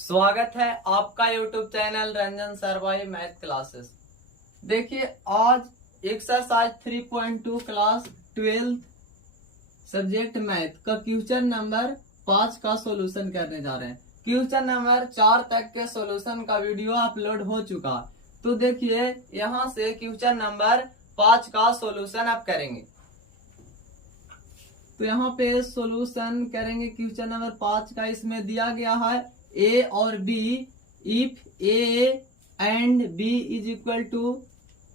स्वागत है आपका YouTube channel Ranjan Sarwai math classes. देखिए आज एक्सरसाइज 3.2 क्लास 12 सब्जेक्ट मैथ का क्वेश्चन नंबर 5 का सॉल्यूशन करने जा रहे हैं। क्वेश्चन नंबर 4 तक के सॉल्यूशन का वीडियो अपलोड हो चुका। तो देखिए यहाँ से क्वेश्चन नंबर 5 का सॉल्यूशन आप करेंगे। तो यहाँ पे सॉल्यूशन करेंगे क्वेश्चन नंबर 5 का। इसमें दिया गया है ए और B, if A and B is equal to,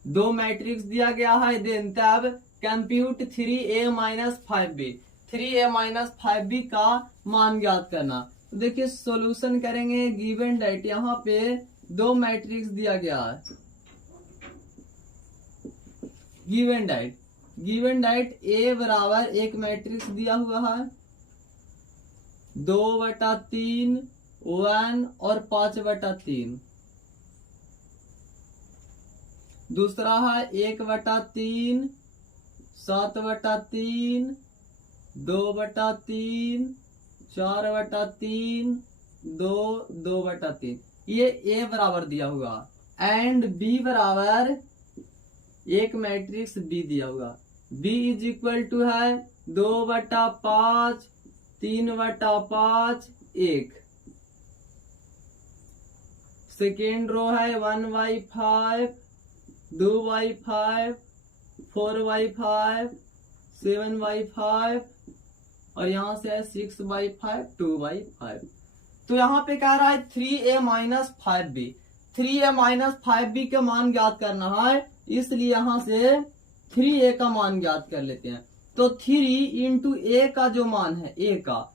दो मैट्रिक्स दिया गया है। देन तब compute 3a minus 5b, 3a minus 5b का मान ज्ञात करना। तो देखिए सॉल्यूशन करेंगे। गिवन डेट, यहाँ पे दो मैट्रिक्स दिया गया है। गिवन डेट ए बराबर एक मैट्रिक्स दिया हुआ है 2/3, 1 और 5/3। दूसरा है 1/3, 7/3, 2/3, 4/3, 2/3। ये ए बराबर दिया हुआ एंड बी बराबर एक मैट्रिक्स बी दिया हुआ। बी इज इक्वल टू है 2/5, 3/5, 1। सेकेंड रो है 1/5, 2/5, 4/5, 7/5 और यहाँ से है 6/5, 2/5। तो यहाँ पे कह रहा है 3a minus 5b, 3a minus 5b का मान ज्ञात करना है। इसलिए यहाँ से 3a का मान ज्ञात कर लेते हैं। तो 3 इंटू a का जो मान है, a का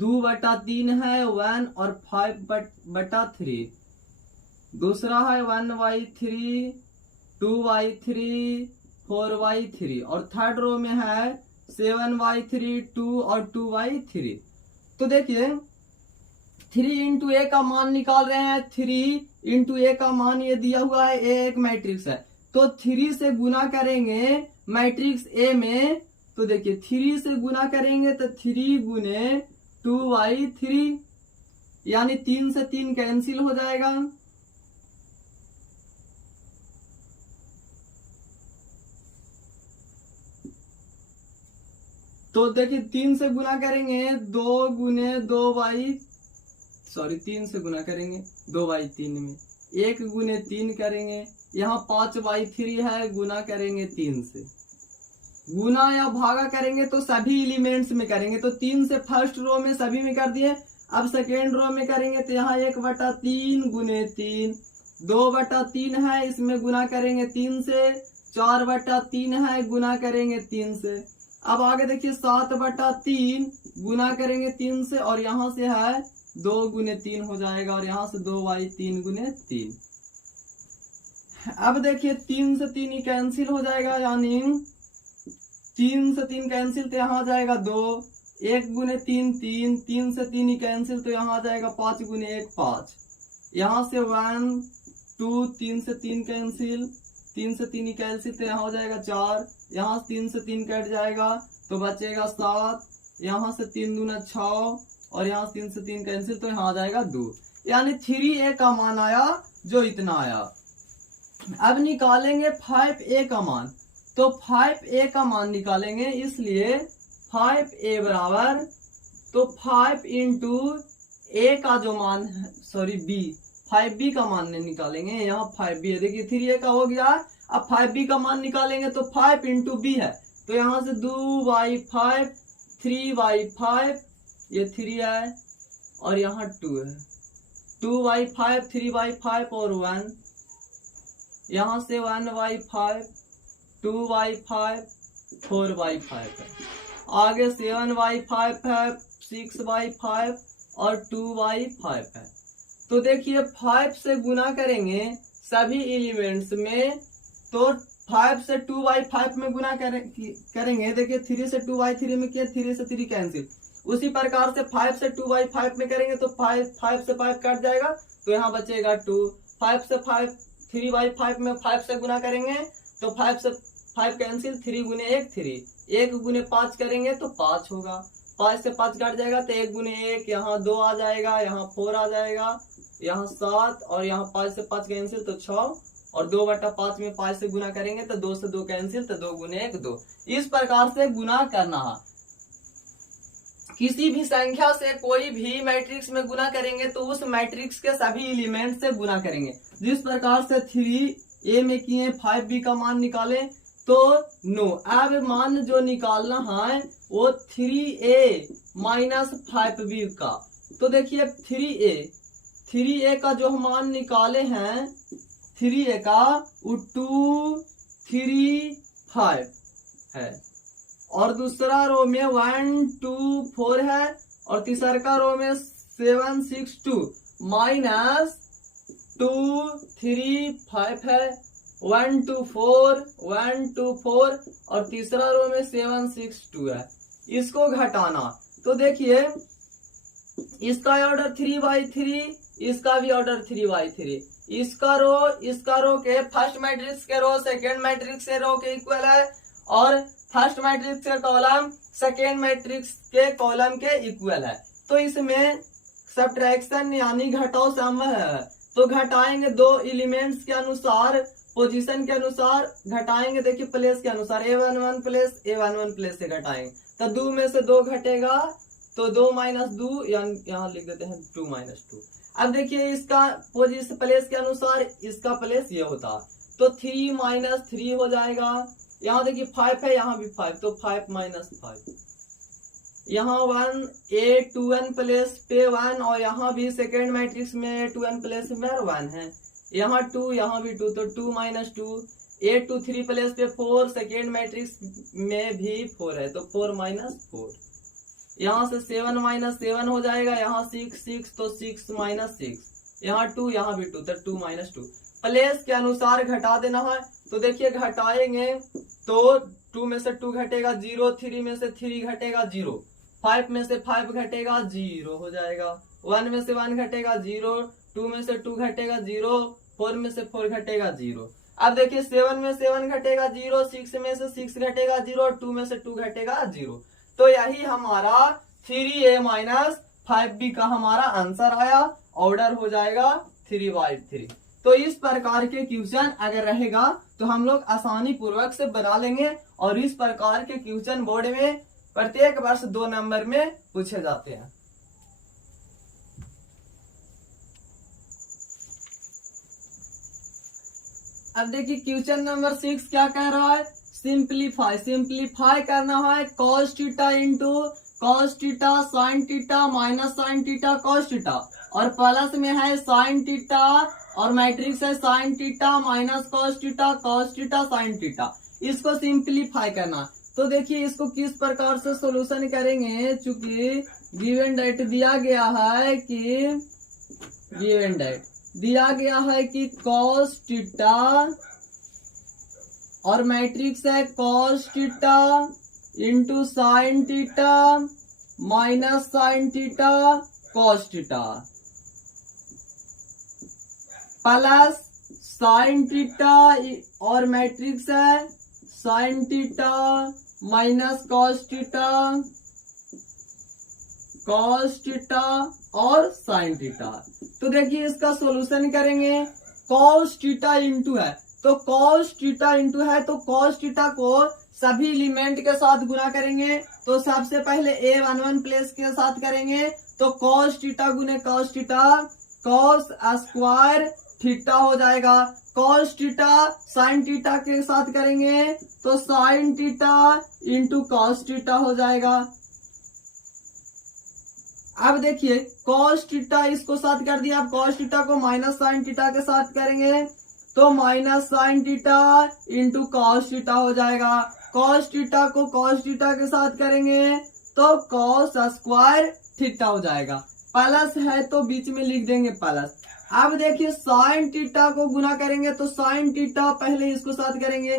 2/3 है 1 और 5/3। दूसरा है 1/3, 2/3, 4/3 और थर्ड रो में है 7/3, 2 और 2/3। तो देखिए 3 इंटू ए का मान निकाल रहे हैं। 3 इंटू ए का मान ये दिया हुआ है, ए एक मैट्रिक्स है। तो 3 से गुना करेंगे मैट्रिक्स ए में। तो देखिए 3 से गुना करेंगे तो 3 गुने 2/3, यानी 3 से 3 कैंसिल हो जाएगा। तो देखिए 3 से गुना करेंगे 3 से गुना करेंगे 2/3 में, 1 गुने 3 करेंगे। यहाँ 5/3 है, गुना करेंगे 3 से। गुना या भागा करेंगे तो सभी एलिमेंट्स में करेंगे। तो 3 से फर्स्ट रो में सभी में कर दिए। अब सेकेंड रो में करेंगे तो यहाँ 1/3 गुने 3, 2/3 है, इसमें गुना करेंगे 3 से। 4/3 है, गुना करेंगे 3 से। अब आगे देखिए 7/3 गुना करेंगे 3 से और यहाँ से है 2 गुने 3 हो जाएगा और यहाँ से 2/3 गुने 3। अब देखिए 3 से 3 ही कैंसिल हो जाएगा, यानी 3 से 3 कैंसिल तो यहाँ आ जाएगा 2, 1 गुने 3 3, 3 से 3 ही कैंसिल तो यहाँ आ जाएगा 5 गुने 1 5। यहाँ से 1 2, 3 से 3 कैंसिल, 3 से 3 ही कैंसिल तो यहाँ हो जाएगा 4। यहाँ से 3 से 3 कट जाएगा तो बचेगा 7। यहाँ से 3 दूना 6 और यहाँ से 3 से 3 कैंसिल तो यहाँ आ जाएगा 2। यानी 3a का मान आया जो इतना आया। अब निकालेंगे 5a का मान। तो 5a का मान निकालेंगे, इसलिए 5a बराबर, तो 5 इंटू a का जो मान है, b 5b का मान निकालेंगे। यहाँ 5b है, देखिए 3a का हो गया। अब 5b का मान निकालेंगे तो 5 इंटू b है, तो यहाँ से 2/5, 3/5, ये 3 है और यहाँ 2 है। 2/5, 3/5 और 1, यहाँ से 1/5, 2/5, 4/5 है। आगे 7/5 है, 6/5 और 2/5 है। तो देखिए 5 से गुना करेंगे सभी एलिमेंट्स में, तो 5 से 2/5 में गुना करेंगे। देखिए 3 से 2/3 में किया, 3 से 3 कैंसिल। उसी प्रकार से 5 से 2/5 में करेंगे तो 5 से 5 कट जाएगा तो यहाँ बचेगा 2। 5 से 5 3/5 में 5 से गुना करेंगे तो 5 से 5 कैंसिल, 3 गुने 1 3, 1 गुने 5 करेंगे तो 5 होगा। 5 से 5 घट जाएगा तो 1 गुने 1, यहाँ 2 आ जाएगा, यहाँ 4 आ जाएगा, यहाँ 7 और यहाँ 5 से 5 कैंसिल तो 6 और 2/5 में 5 से गुना करेंगे तो 2 से 2 कैंसिल तो 2 गुने 1 2। इस प्रकार से गुना करना है। किसी भी संख्या से कोई भी मैट्रिक्स में गुना करेंगे तो उस मैट्रिक्स के सभी एलिमेंट से गुना करेंगे। जिस प्रकार से 3a में किए 5b का मान निकाले तो नो, अब मान जो निकालना है वो 3a माइनस 5b का। तो देखिए 3a का जो हम मान निकाले हैं 3a का वो 2 3 5 है और दूसरा रो में 1 2 4 है और तीसरा रो में 7 6 2 माइनस 2 3 5 है, 1 2 4 1 2 4 और तीसरा रो में 7 6 2 है। इसको घटाना तो देखिए इसका ऑर्डर 3/3, इसका भी ऑर्डर 3/3। इसका रो के फर्स्ट मैट्रिक्स के रो सेकेंड मैट्रिक्स के रो के इक्वल है और फर्स्ट मैट्रिक्स के कॉलम सेकेंड मैट्रिक्स के कॉलम के इक्वल है। तो इसमें सब्ट्रैक्शन यानी घटाव संभव है। तो घटाएंगे दो एलिमेंट्स के अनुसार, पोजीशन के अनुसार घटाएंगे। देखिए प्लेस के अनुसार a11 प्लेस से घटाएंगे तो 2 में से 2 घटेगा तो 2 माइनस 2, यहाँ लिख देते हैं 2 माइनस 2। अब देखिए इसका पोजीशन प्लेस के अनुसार इसका प्लेस ये होता तो 3 माइनस 3 हो जाएगा। यहाँ देखिए 5 है, यहाँ भी 5 तो 5 माइनस 5। यहाँ 1 a2n प्लेस पे 1 और यहाँ भी सेकेंड मैट्रिक्स में a2n प्लेस में 1 है। यहाँ 2 यहाँ भी 2 तो 2 माइनस 2। a23 प्लेस पे 4 सेकेंड मैट्रिक्स में भी 4 है तो 4 माइनस 4। यहाँ से 7 माइनस 7 हो जाएगा, यहाँ 6 6 तो 6 माइनस 6। यहाँ 2 यहाँ भी 2 तो 2 माइनस 2। प्लेस के अनुसार घटा देना है। तो देखिए घटाएंगे तो 2 में से 2 घटेगा 0, 3 में से 3 घटेगा 0, 5 में से 5 घटेगा 0 हो जाएगा, 1 में से 1 घटेगा 0, 2 में से 2 घटेगा 0, 4 में से 4 घटेगा 0। अब देखिए 7 में 7 घटेगा 0, 6 में से 6 घटेगा 0, 2 में से 2 घटेगा 0। तो यही हमारा 3a माइनस 5b का हमारा आंसर आया। ऑर्डर हो जाएगा 3/3। तो इस प्रकार के क्वेश्चन अगर रहेगा तो हम लोग आसानी पूर्वक से बना लेंगे और इस प्रकार के क्वेश्चन बोर्ड में प्रत्येक वर्ष 2 नंबर में पूछे जाते हैं। अब देखिए क्वेश्चन नंबर 6 क्या कह रहा है, सिंप्लीफाई करना है cos theta into cos theta sin theta minus sin theta cos theta और प्लस में है sin थीटा और मैट्रिक्स है sin theta minus cos theta sin theta. इसको सिंप्लीफाई करना। तो देखिए इसको किस प्रकार से सॉल्यूशन करेंगे, चूंकि गिवन डेट दिया गया है कि cos थीटा और मैट्रिक्स है cos theta into sine theta minus sine theta cos theta plus sine theta और मैट्रिक्स है sign theta minus cos theta और साइन थीटा। तो देखिए इसका सॉल्यूशन करेंगे। cos थीटा इंटू है तो cos थीटा इंटू है तो cos थीटा को सभी एलिमेंट के साथ गुना करेंगे। तो सबसे पहले a11 प्लेस के साथ करेंगे तो cos थीटा गुने cos theta cos square theta हो जाएगा। cos थीटा sin थीटा के साथ करेंगे तो sin theta into cos theta हो जाएगा। अब देखिए cos थीटा इसको साथ कर दिया, अब cos थीटा को माइनस sin थीटा के साथ करेंगे तो minus sin theta into cos theta हो जाएगा। cos थीटा को cos थीटा के साथ करेंगे तो cos स्क्वायर थीटा हो जाएगा। प्लस है तो बीच में लिख देंगे प्लस। अब देखिए sin थीटा को गुना करेंगे तो sin थीटा पहले इसको साथ करेंगे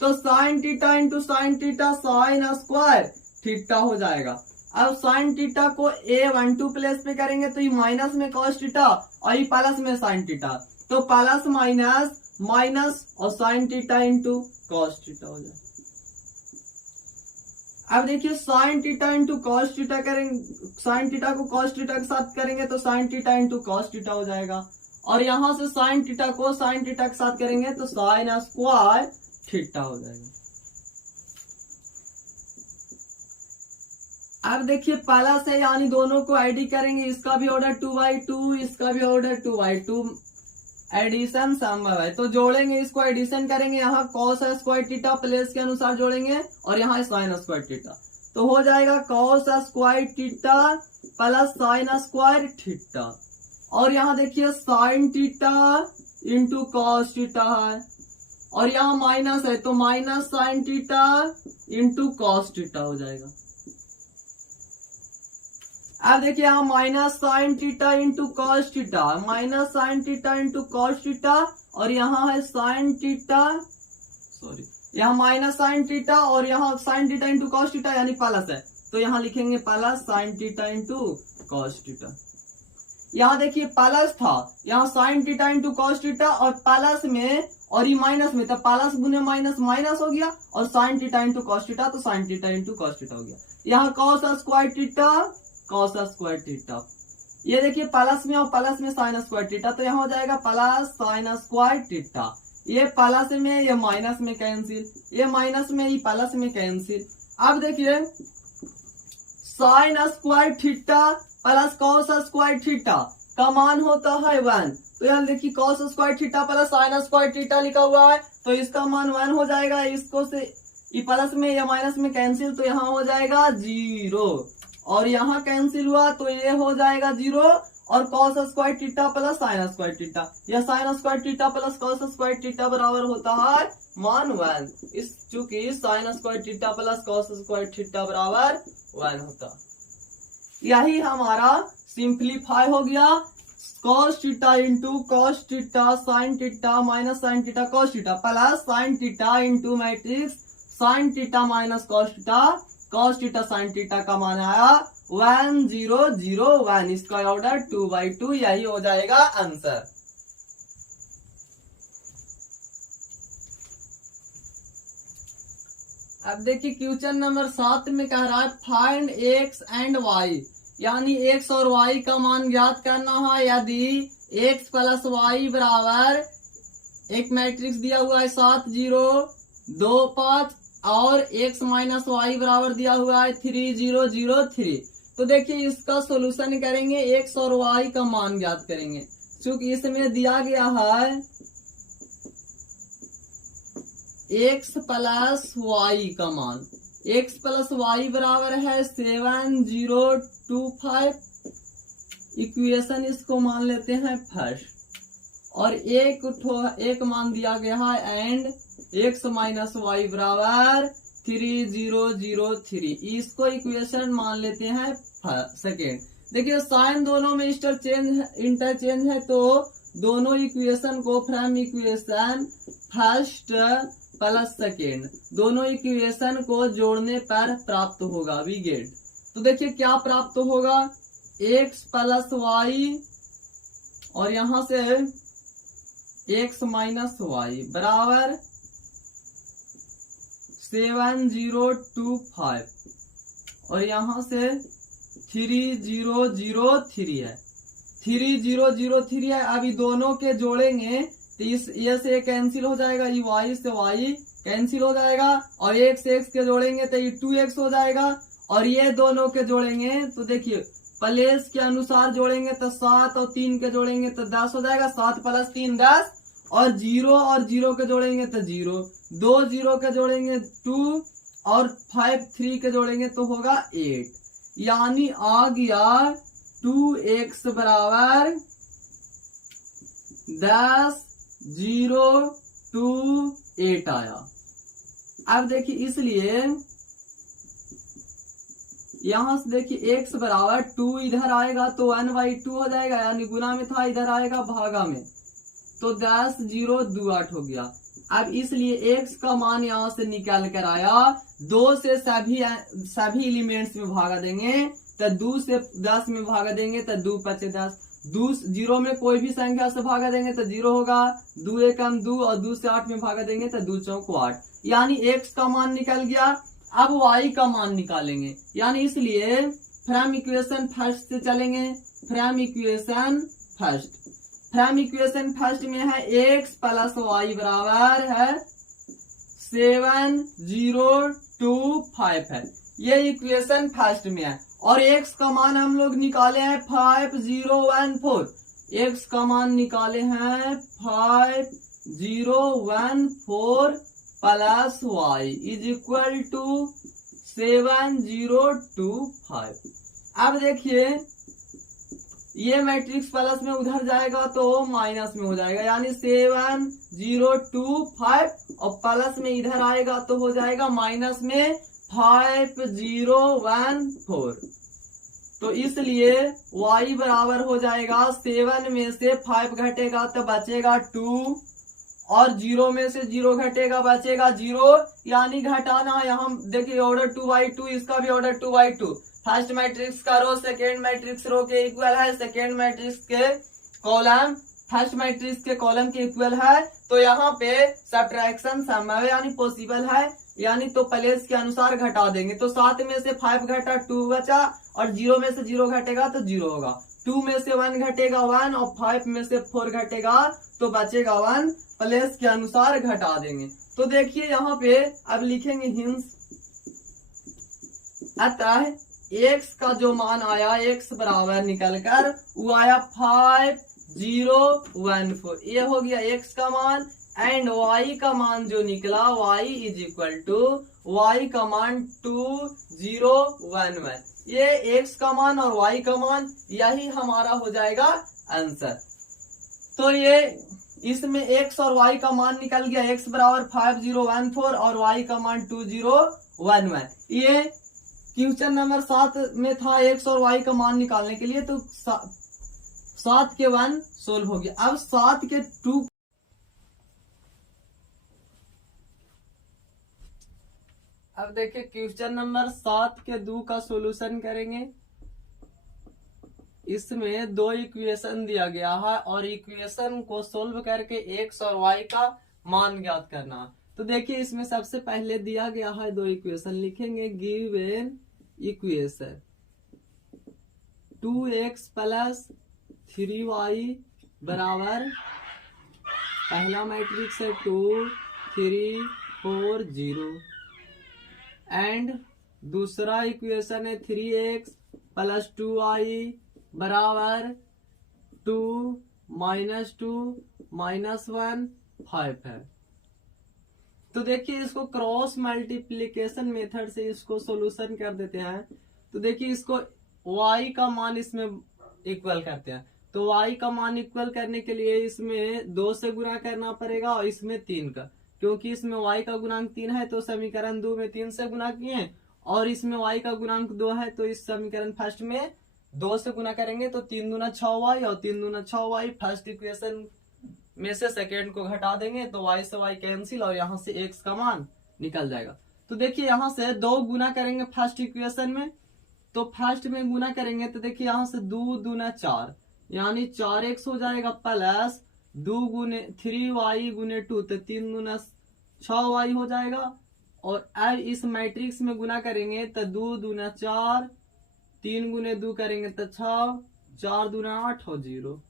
तो sin theta into sin theta sin square theta हो जाएगा। अब sin थीटा को a12 प्लेस पे करेंगे तो ये माइनस में cos थीटा और ये प्लस में sin थीटा तो प्लस माइनस माइनस और sin theta into cos theta हो जाएगा। अब देखिए sign theta into cos theta करेंगे, साइन थीटा को कॉस थीटा के साथ करेंगे तो sine theta into cos theta हो जाएगा, और यहां से साइन थीटा को साइन थीटा के साथ करेंगे तो साइन स्क्वायर थीटा हो जाएगा। अब देखिए पहला से यानी दोनों को आईडी करेंगे, इसका भी ऑर्डर 2/2, इसका भी ऑर्डर 2/2, एडिशन संभव है तो जोड़ेंगे, इसको एडिशन करेंगे, यहाँ कॉस स्क्वायर थीटा प्लेस के अनुसार जोड़ेंगे और यहाँ साइन स्क्वायर थीटा, तो हो जाएगा cos square theta plus sine square theta, और यहाँ देखिए sign theta into cos theta है, और यहाँ माइनस है तो minus sine theta into cos theta हो जाएगा। अब देखिए यहाँ minus sine theta into cos theta, minus sine theta into cos theta, और यहाँ है साइन थीटा, सॉरी यहाँ माइनस साइन थीटा और यहाँ sign theta into cos theta यानी प्लस है, तो यहाँ लिखेंगे plus sine theta into cos theta. यहाँ देखिए प्लस था, यहाँ sign theta into cos theta और प्लस में और ये माइनस में, तो प्लस गुने माइनस माइनस हो गया, और sine theta into cos theta तो sine theta into cos theta हो गया। यहाँ cos square theta cos square theta, ये देखिए प्लस में और प्लस में साइन स्क्वायर थीटा, तो यहाँ हो जाएगा प्लस साइन स्क्वायर थीटा, ये प्लस में ये माइनस में कैंसिल, ये माइनस में ये प्लस में कैंसिल। अब देखिए sign square theta plus cos square theta का मान होता है 1, तो यहाँ देखिए cos square theta plus sine square theta लिखा हुआ है, तो इसका मान 1 हो जाएगा, इसको से ये प्लस में या माइनस में कैंसिल, तो यहाँ हो जाएगा 0, और यहाँ कैंसिल हुआ तो ये हो जाएगा 0, और cos square theta plus sine square theta, या sine square theta plus cos square theta बराबर होता है मान 1, इस चूंकि sine square theta plus cos square theta बराबर 1 होता। यही हमारा सिंप्लीफाई हो गया, cos theta into cos theta sine theta minus sine theta cos theta plus sine theta into matrix sine theta minus cos theta sine theta का मान आया 1001, इसका ऑर्डर 2/2, यही हो जाएगा आंसर। अब देखिए क्वेश्चन नंबर 7 में कह रहा है फाइंड x एंड y, यानी x और y का मान ज्ञात करना है। यदि x प्लस वाई बराबर एक मैट्रिक्स दिया हुआ है 7 0 2 5 और x माइनस वाई बराबर दिया हुआ है 3 0 0 3, तो देखिए इसका सोल्यूशन करेंगे, x और y का मान ज्ञात करेंगे। चूंकि इसमें दिया गया है x प्लस वाई का मान, x प्लस वाई बराबर है 7 0 2 5, इक्वेशन इसको मान लेते हैं फर्स्ट, और एक मान दिया गया है एंड x माइनस वाई बराबर 3 0 0 3, इसको इक्वेशन मान लेते हैं सेकेंड। देखिए साइन दोनों में इंटरचेंज है तो दोनों इक्वेशन को from equation first plus second दोनों इक्वेशन को जोड़ने पर प्राप्त होगा, वी गेट। तो देखिए क्या प्राप्त होगा, x प्लस वाई और यहां से x माइनस वाई बराबर 7 0 2 5 और यहां से 3 0 0 3 है, 3 0 0 3 है। अभी दोनों के जोड़ेंगे तो इस ये से कैंसिल हो जाएगा, ये y से y कैंसिल हो जाएगा, और x से x के जोड़ेंगे तो ये 2x हो जाएगा, और ये दोनों के जोड़ेंगे तो देखिए प्लेस के अनुसार जोड़ेंगे तो 7 और 3 के जोड़ेंगे तो 10 हो जाएगा, 7 प्लस 3 10, और 0 के जोड़ेंगे तो 0, 2 0 के जोड़ेंगे 2 और 5 3 के जोड़ेंगे तो होगा 8, यानी आ गया 2x बराबर 10 0 2 8 आया। अब देखिए इसलिए यहां से देखिए x बराबर 2 इधर आएगा तो 1/2 हो जाएगा, यानी गुना में था इधर आएगा भागा में, तो 10 0 2 8 हो गया। अब इसलिए x का मान यहां से निकाल कर आया, 2 से सभी एलिमेंट्स में भागा देंगे तो 2 से 10 में भागा देंगे तो 2 5 10, 2 0 में कोई भी संख्या से भागा देंगे तो 0 होगा, 2 1 2 और 2 से 8 में भागा देंगे तो 2 4 8, यानी x का मान निकल गया अब y का मान निकालेंगे, यानी इसलिए फ्रॉम इक्वेशन फर्स्ट से चलेंगे। फ्रॉम इक्वेशन फर्स्ट में है x प्लस वाई बराबर है 7025 है, ये इक्वेशन फर्स्ट में है। और x का मान हम लोग निकाले हैं 5014, x का मान निकाले हैं 5014 plus y is equal to 7025। अब देखिए ये मैट्रिक्स प्लस में उधर जाएगा तो माइनस में हो जाएगा, यानी 7025 और प्लस में इधर आएगा तो हो जाएगा माइनस में 5014। तो इसलिए y बराबर हो जाएगा 7 में से 5 घटेगा तो बचेगा 2, और 0 में से 0 घटेगा बचेगा 0, यानी घटाना। यहाँ देखिए ऑर्डर 2/2, इसका भी ऑर्डर 2/2। फर्स्ट मैट्रिक्स का रो सेकेंड मैट्रिक्स रो के इक्वल है, सेकेंड मैट्रिक्स के कॉलम फर्स्ट मैट्रिक्स के कॉलम के इक्वल है। तो यहाँ पे सब्ट्रैक्शन संभव है यानी पॉसिबल है, यानी तो प्लेस के अनुसार घटा देंगे। तो 7 में से 5 घटा 2 बचा, और 0 में से 0 घटेगा तो 0 होगा। 2 में से 1 घटेगा 1, और 5 में से 4 घटेगा तो बचेगा 1, प्लेस के अनुसार घटा देंगे। तो देखिए यहाँ पे अब लिखेंगे हिंस। अतः x का जो मान आया, x बराबर निकलकर वो आया 5014, ये हो गया x का मान। एंड y का मान जो निकला y is equal to y का मान 2011, ये x का मान और y का मान, यही हमारा हो जाएगा आंसर। तो ये इसमें x और y का मान निकल गया, x बराबर 5014 और y का मान 2011। ये क्वेश्चन नंबर 7 में था x और y का मान निकालने के लिए, तो 7 के 1 सोल्व हो गया। अब 7 के 2, अब देखिए क्वेश्चन नंबर 7 के 2 का सॉल्यूशन करेंगे। इसमें 2 इक्वेशन दिया गया है और इक्वेशन को सोल्व करके x और y का मान ज्ञात करना। तो देखिए इसमें सबसे पहले दिया गया है 2 इक्वेशन, लिखेंगे given equation 2x plus 3y बराबर, पहला मैट्रिक्स है 2 3 4 0, एंड दूसरा इक्वेशन है 3x प्लस 2y बराबर 2 -2 -1 5 है। तो देखिए इसको क्रॉस मल्टीप्लिकेशन मेथड से इसको सॉल्यूशन कर देते हैं। तो देखिए इसको y का मान इसमें इक्वल करते हैं, तो y का मान इक्वल करने के लिए इसमें 2 से गुणा करना पड़ेगा और इसमें 3 का, क्योंकि इसमें y का गुणांक 3 है तो समीकरण 2 में 3 से गुणा किए, और इसमें y का गुणांक 2 है तो इस समीकरण फर्स्ट में 2 से गुणा करेंगे तो 3 दूना 6y और 3 दूना 6y। फर्स्ट इक्वेशन में से सेकेंड को घटा देंगे तो y से y कैंसिल, और यहाँ से x का मान निकल जाएगा। तो देखिए यहाँ से 2 गुना करेंगे फर्स्ट इक्वेशन में, तो फर्स्ट में गुना करेंगे तो देखिए यहाँ से 2 दूना 4 यानी 4x हो जाएगा, प्लस 2 गुने 3y गुने 2 तो 3 दूना 6y हो जाएगा। और अब इस मैट्रिक्स में गुना करेंगे तो 2 दूना 4, 3 गुने 2 करेंगे तो 6, 4 दूना 8 और 0।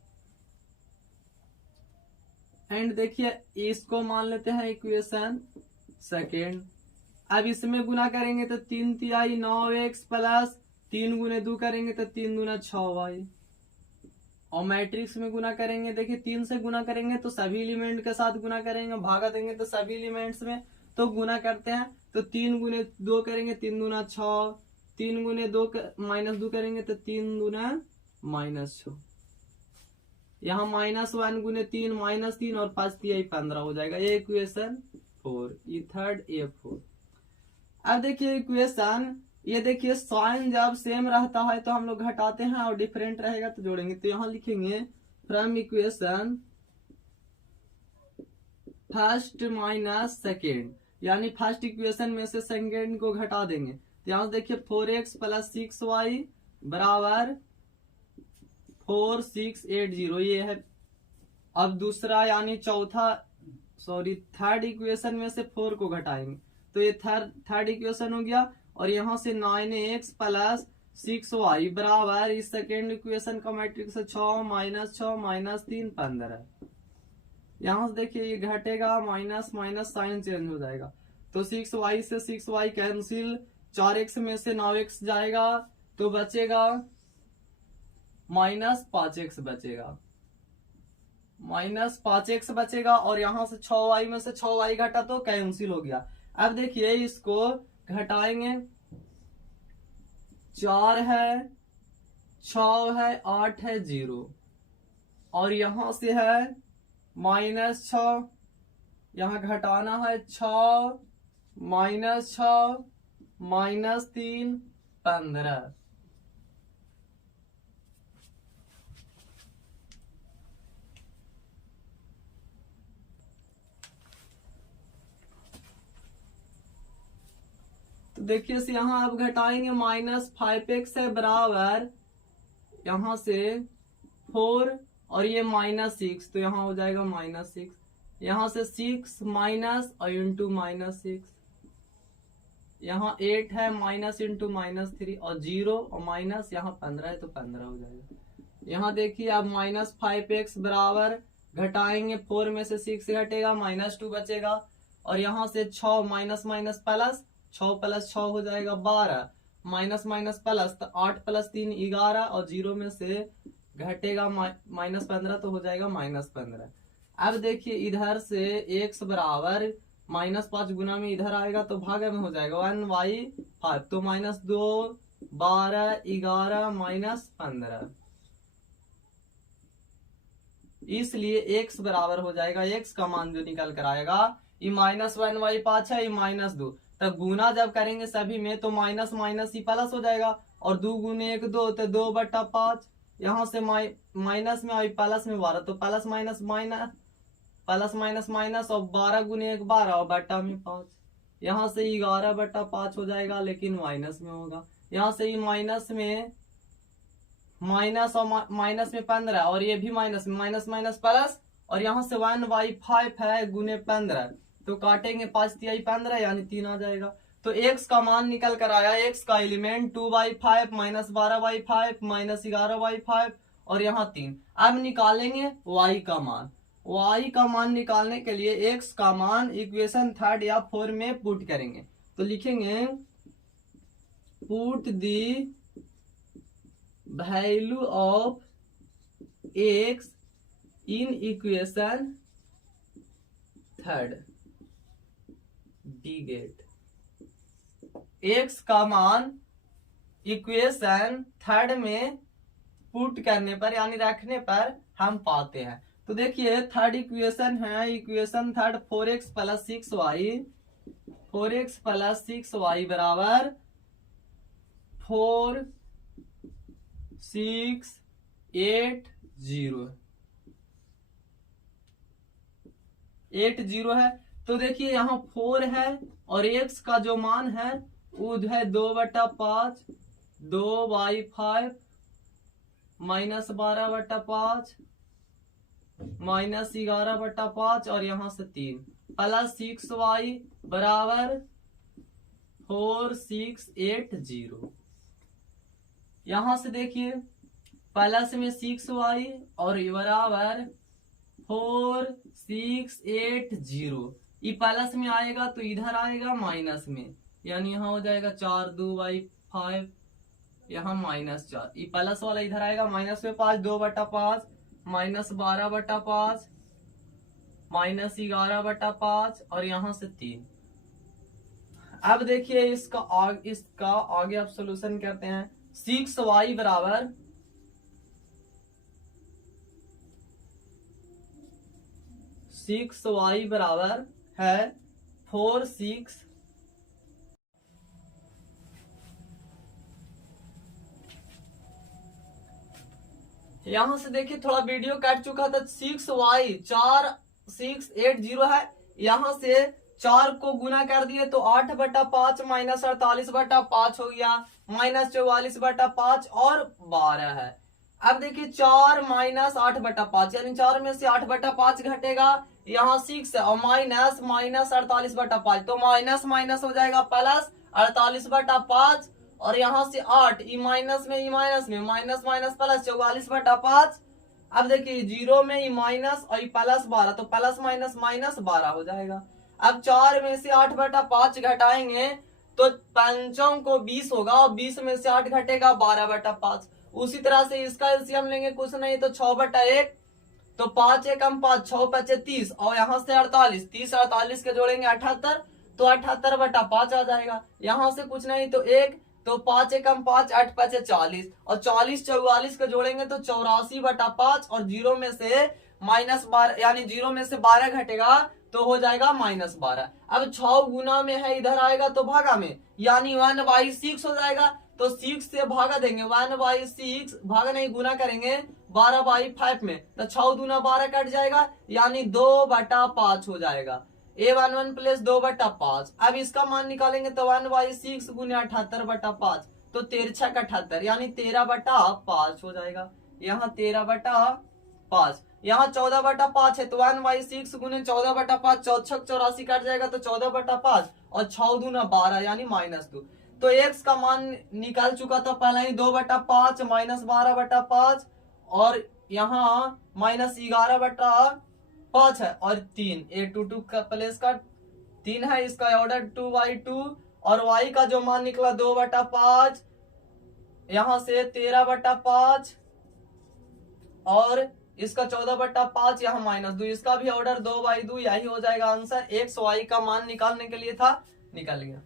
एंड देखिए इसको मान लेते हैं इक्वेशन सेकेंड। अब इसमें गुना करेंगे तो 3 तिहाई 9x प्लस 3 गुने 2 करेंगे तो 3 दूना 6y, और मैट्रिक्स में गुना करेंगे, देखिए 3 से गुना करेंगे तो सभी एलिमेंट के साथ गुना करेंगे, भागा देंगे तो सभी एलिमेंट्स में, तो गुना करते हैं तो 3 गुने 2 करेंगे 3 दूना 6, 3 गुने 2 -2 करेंगे तो 3 दूना -6, यहाँ -1 गुने 3 -3 और 5 तिहाई 15 हो जाएगा। ये इक्वेशन 4, ये थर्ड ये 4। अब देखिए इक्वेशन, ये देखिए साइन जब सेम रहता है तो हम लोग घटाते हैं और डिफरेंट रहेगा तो जोड़ेंगे। तो यहाँ लिखेंगे from equation first minus second, यानी फर्स्ट इक्वेशन में से सेकेंड को घटा देंगे। तो यहाँ देखिए 4x प्लस 6y बराबर 4680, ये है। अब दूसरा यानी थर्ड इक्वेशन में से 4 को घटाएंगे तो ये थर्ड इक्वेशन हो गया। और यहाँ से 9x प्लस 6y बराबर इस सेकेंड इक्वेशन का मैट्रिक्स 6 माइनस 6 माइनस 3 15। यहाँ से देखिए ये घटेगा, माइनस माइनस साइन चेंज हो जाएगा, तो 6y से 6y कैंसिल, 4x में से 9x जाएगा तो बचेगा माइनस 5x बचेगा, माइनस 5x बचेगा। और यहाँ से 6y में से 6y घटा तो कैंसिल हो गया। अब देखिए इसको घटाएंगे, 4 है, 6 है, 8 है, 0, और यहां से है माइनस 6, यहां घटाना है 6 माइनस 6 माइनस 3 15। तो देखिए से यहां आप घटाएंगे, माइनस 5x है बराबर यहां से 4 और ये माइनस 6, तो यहाँ हो जाएगा माइनस 6, यहाँ से 6 माइनस और इंटू माइनस 6, यहाँ 8 है, माइनस इंटू माइनस 3 और 0 और माइनस यहाँ 15 है तो 15 हो जाएगा। यहाँ देखिए अब माइनस 5x बराबर घटाएंगे, 4 में से 6 घटेगा, माइनस 2 बचेगा, और यहाँ से 6 माइनस माइनस प्लस, 6 प्लस 6 हो जाएगा 12, माइनस माइनस प्लस, तो 8 प्लस 3 11, और 0 में से घटेगा माइनस 15 तो हो जाएगा माइनस 15। अब देखिए इधर से x बराबर माइनस 5 गुना में इधर आएगा तो भागे में हो जाएगा 1/5, तो माइनस 2 12 11 माइनस 15, इसलिए x बराबर हो जाएगा, x का मान जो निकल कर आएगा ये माइनस 1/5 है, ये माइनस 2, तब गुना जब करेंगे सभी में तो माइनस माइनस ही प्लस हो जाएगा, और 2 गुने 1 2, तो 2/5, यहाँ से माइनस में और प्लस में 12, तो plus minus minus, plus minus minus, और 12 गुने 1 12 और बट्टा में 5, यहाँ से 11/5 हो जाएगा, लेकिन माइनस में होगा। यहाँ से माइनस में माइनस और माइनस में 15, और ये भी माइनस माइनस माइनस प्लस, और यहाँ से 1/5 है गुने 15, तो काटेंगे 5 तिहाई 15 यानी 3 आ जाएगा। तो x का मान निकल कर आया, x का एलिमेंट 2/5 माइनस 12/5 माइनस 11/5 और यहाँ 3। अब निकालेंगे y का मान। y का मान निकालने के लिए x का मान इक्वेशन 3 या 4 में पुट करेंगे, तो लिखेंगे put the value of x in equation 3 डी गेट। x का मान इक्वेशन 3 में पुट करने पर यानी रखने पर हम पाते हैं। तो देखिए थर्ड इक्वेशन है, equation 3 4x plus 6y, 4x plus 6y बराबर 4 6 8 0 8 0 है। तो देखिए यहाँ 4 है और x का जो मान है वो है 2/5 2/5 माइनस 12/5 माइनस 11/5 और यहाँ से 3 प्लस 6y बराबर 4 6 8 0। यहाँ से देखिए प्लस में 6y और बराबर 4 6 8 0। ये प्लस में आएगा तो इधर आएगा माइनस में, यानी यहाँ हो जाएगा 4 2/5 यहाँ माइनस 4। ये प्लस वाला इधर आएगा माइनस में 5 2/5 माइनस 12/5 माइनस 11/5 और यहाँ से 3। अब देखिए इसका आगे आप सोल्यूशन करते हैं। 6y बराबर 6y बराबर है 4 6 यहां से देखिए थोड़ा वीडियो कट चुका था। 6y 4 6 8 0 है, यहां से 4 को गुना कर दिए तो 8/5 माइनस 48/5 हो गया, माइनस 44/5 और 12 है। अब देखिए 4 माइनस 8/5 यानी 4 में से 8/5 घटेगा, यहाँ 6 है और माइनस माइनस 48/5, तो माइनस माइनस हो जाएगा प्लस 48/5 और यहाँ से 8 ई माइनस में माइनस माइनस प्लस 44/5। अब देखिए 0 में ई माइनस और प्लस 12, तो प्लस माइनस माइनस 12 हो जाएगा। अब 4 में से 8/5 घटाएंगे तो 5 को 20 होगा और 20 में से 8 घटेगा 12/5। उसी तरह से इसका एलसीएम लेंगे, कुछ नहीं तो 6/1, तो 5 एकम 5, 6 5 30 और यहाँ से 48, 30 48 के जोड़ेंगे 78, तो 78/5 आ जाएगा। यहाँ से कुछ नहीं तो 1, तो 5 एकम 5, 8 5 40 और 40 44 के जोड़ेंगे तो 84/5 और 0 में से -12 यानी 0 में से 12 घटेगा तो हो जाएगा -12। अब 6 गुना में है, इधर आएगा तो भागा में, यानी 1/6 हो जाएगा, तो 6 से भागा देंगे, 1/6 भागा नहीं गुना करेंगे 12/5 में, तो 6 दूना 12 कट जाएगा यानी 2/5 हो जाएगा। A11 plus 2/5। अब इसका मान निकालेंगे तो 1/6 गुने 78/5, तो 13 का 78 यानी 13/5 हो जाएगा। यहाँ 13/5, यहाँ 14/5 है तो 1/6 गुने 14/5, 4 84 कट जाएगा तो 14/5 और 6 दूना 12 यानी -2। तो x का मान निकाल चुका था पहले ही, 2/5 -12/5 और यहाँ -11/5 है और 3 A22 का प्लेस का 3 है, इसका ऑर्डर 2/2 और y का जो मान निकला 2/5, यहाँ से 13/5 और इसका 14/5, यहाँ -2, इसका भी ऑर्डर 2/2, यही हो जाएगा आंसर। x y का मान निकालने के लिए था, निकल गया।